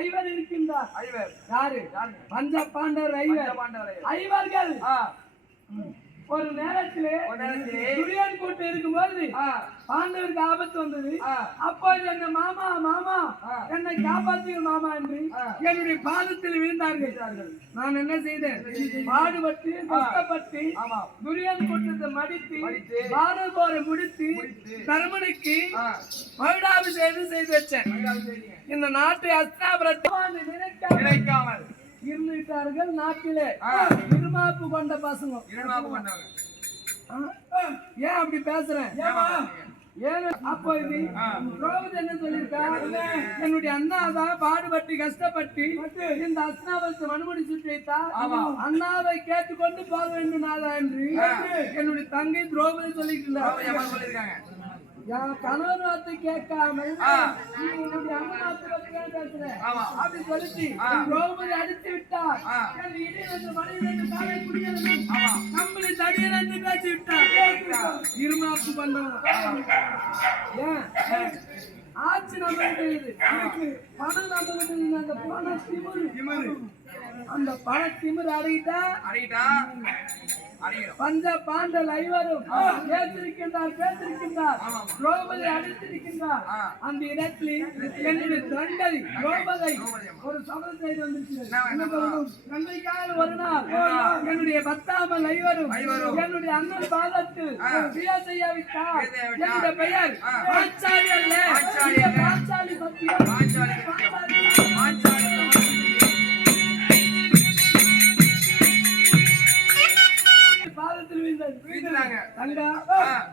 ஐவர் இருக்கின்றார். ஐவர் யாரு? பஞ்ச பாண்டவர் ஐவர். ஐவர்கள் ஒரு நேரத்திலே துரியன் கூட்டு இருக்கும்போது பாண்டவருக்கு ஆபத்து வந்தது. அப்போது என்ன மாமா மாமா என்னை காப்பாற்றுங்க மாமா என்று என்னுடைய பாதத்தில் விழுந்தார்கள். நான் என்ன செய்தேன்? பாடுபட்டு கஷ்டப்பட்டு துரியன் கூட்டத்தை மடித்து பாரத போரை முடித்து தர்மனுக்கு மகுடாபிஷேகம் செய்து வச்சேன். இந்த நாட்டை அஸ்தாபுரத்தை நினைக்காமல் இருந்துவிட்டார்கள். நாட்டிலே இருமாப்பு கொண்ட பசங்க. ஏன் அப்படி பேசுறேன்? அப்போ இது என்ன சொல்லியிருக்கா? என்னுடைய அண்ணாதான் பாடுபட்டு கஷ்டப்பட்டு இந்த அஸ்தாபத்தை மனுமணி சுற்றி வைத்தார். அண்ணாவை கேட்டுக்கொண்டு போக வேண்டும் நாதா என்று என்னுடைய தங்கை திரௌபதி சொல்லிட்டு கணவன் வார்த்தை கேட்காமல் அப்படி சொல்லிட்டு திரௌபதி அடித்து விட்டார். நம்மளை தடியன் பேசி விட்டார். இருமாப்பு பண்ணணும். ஆட்சி நம்மளுக்கு பணம் நம்மளுக்கு அந்த பண திமிரு அந்த பண திமிரு அடையிட்டா பஞ்ச பாண்டல் ஐவரும் பேசிருக்கின்றார். திரௌபதி அடித்திருக்கின்றார். அந்த இடத்தில் என்னுடைய தங்கை திரௌபதி ஒரு சபதம் செய்து வந்திருக்கிறார். நன்மைக்காக ஒரு நாள் என்னுடைய பத்தாமல் ஐவரும் என்னுடைய அண்ணன் பாதத்தில் பிரியா செய்யாவிட்டார். என்னுடைய பெயர் ஆச்சாரி அல்ல, ஆச்சாரி சத்தியம்.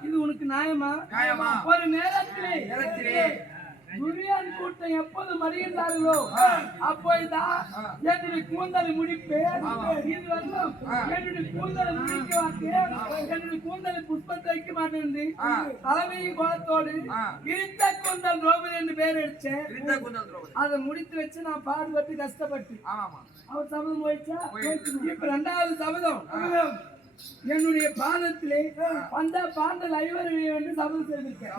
இது உனக்கு நியாயமா? ஒரு நேரத்திலே துரியன் கூட்டம் எப்போது மறிகின்றார்களோ அப்போதுதான் என்னுடைய கூந்தலை முடிப்பேன். இது வந்து என்னுடைய கூந்தலை முடிக்க என்னுடைய கூந்தலை புஷ்பத்தை வைக்க மாட்டேன். தலைமை கோலத்தோடு இருந்த கூந்தல் திரௌபதி என்று பேர் அடிச்சேன். அதை முடித்து வச்சு நான் பாடுபட்டு கஷ்டப்பட்டு அவர் சபதம் போயிடுச்சா? இப்ப இரண்டாவது சபதம் என்னுடைய பாதத்திலே அந்த பாண்டல் ஐவரை என்று சபதம் செய்திருக்கேன்.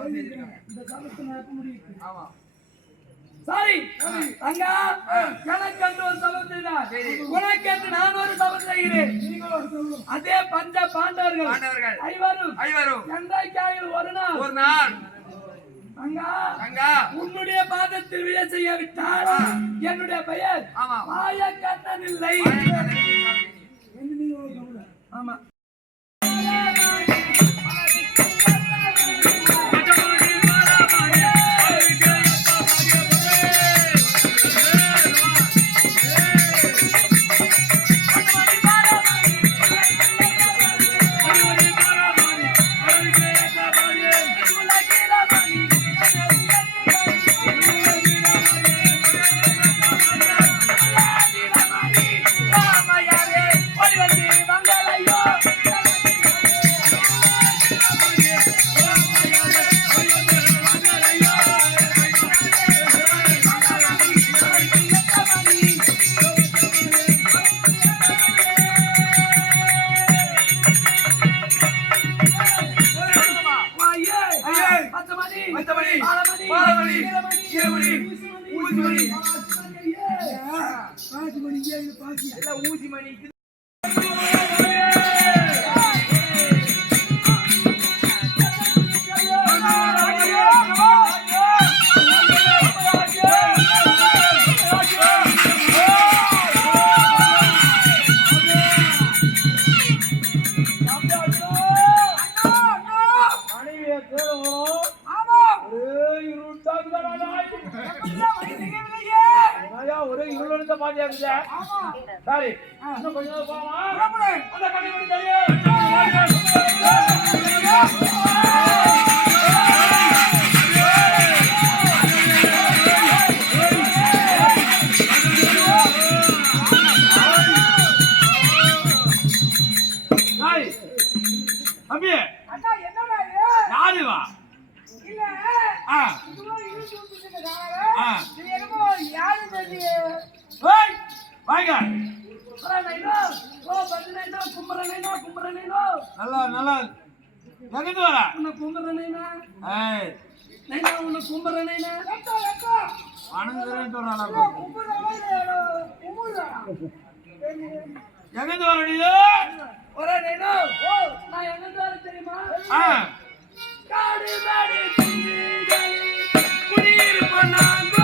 இந்த சபதத்தை நடத்த முடியும். சாரி அங்க எனக்கு என்று ஒரு தவம் செய்தார், உனக்கு என்று நான் ஒரு தவம் செய்கிறேன். அதே பஞ்ச பாண்டவர்கள் ஐவரும் என்றைக்காயில் ஒரு நாள் அங்கா உன்னுடைய பாதத்தில் விழ செய்யவிட்டால் என்னுடைய பெயர் மாயக்கண்ணன் இல்லை. ஆமா ஊசி மணி ஒரே இருள பாட்டியா இருந்த சாரி இன்னும் கொஞ்ச நேரம் போமா அந்த கண்ணி பண்ணி தெரியும் அம்பி அண்ணா என்னடா இது யாரு வா இல்ல இதுவா இரு சுத்திட்டேங்க நீ என்னமோ யாரு பேசி ஓய் வாங்க நைனா ஓ பந்தனைனா கும்பரனைனா நல்லா எங்க வர உன்ன கும்பரனைனா ஏய் நைனா உன்ன கும்பரனைனா எக்கோ ஆனந்தரேன் தோறால கும்பரா எங்க வர நீ ஒரே நைனா ஓ நான் எங்க வர தெரியுமா காடு மாடி குடியிரு போனாங்க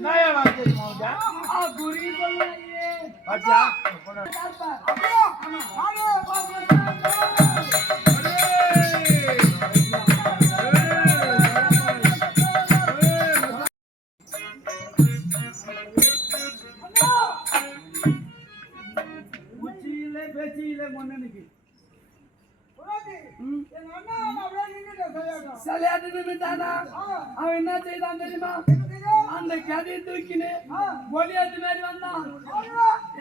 நாயா வாங்கி மோதா குறி சொல்லையே அச்சா உச்சியிலே பேச்சியிலே மன்னனுக்கு சரியாட்டு நின்னுட்டானா அவன் என்ன செய்தான் தெரியுமா அந்த கதையை தூக்கினு ஒளியாட்டு மாதிரி வந்தான்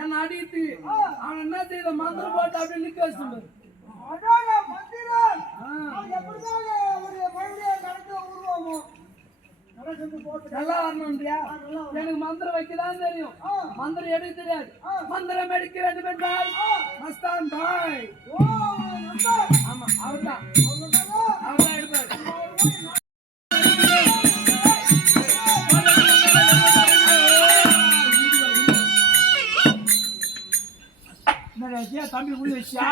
என்ன அடித்து அவன் என்ன செய்த மந்திரம் போட்டு அப்படி நிக்க வச்சுட்டான் நல்லா வரணும்ன்றியா எனக்கு மந்திரம் வைக்கதான் தெரியும் மந்திரம் எடுக்க தெரியாது மந்திரம் எடுக்க வேண்டும் என்றால் மஸ்தான் பாய் ஆமா அவர்தான் அவர்தான் எடுப்பாரு தம்பி உள்ள வச்சியா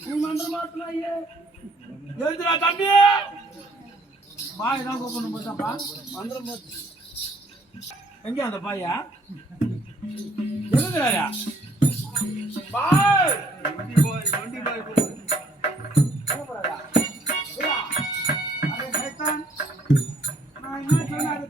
நீ மந்திரம் மாத்தினாயே எழுதுடா தம்பி பாய் தான் கூப்பிடணும் போதாப்பா மந்திரம் போட்டு எங்க அந்த பாயா எழுதுறாயா பாய் வண்டி பாய் கூப்பிடுறா அரே சைத்தான் நான் என்ன சொன்னாரு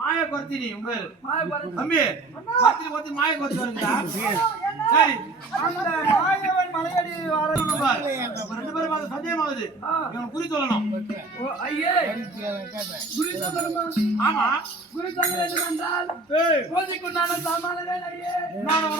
மாய கொத்தி நீ உங்க தம்பி பத்திரி கொத்தி மாய கொத்தி வருங்களா சரி அந்த மாயவன் மலையடி ரெண்டு பேரும் அது சத்தியமாகுது இவன் குறி சொல்லணும் ஐயே குறி சொல்லணுமா ஆமா குறி சொல்ல வேண்டும் என்றால் போதிக்குண்டான சாமான ஐயே நான்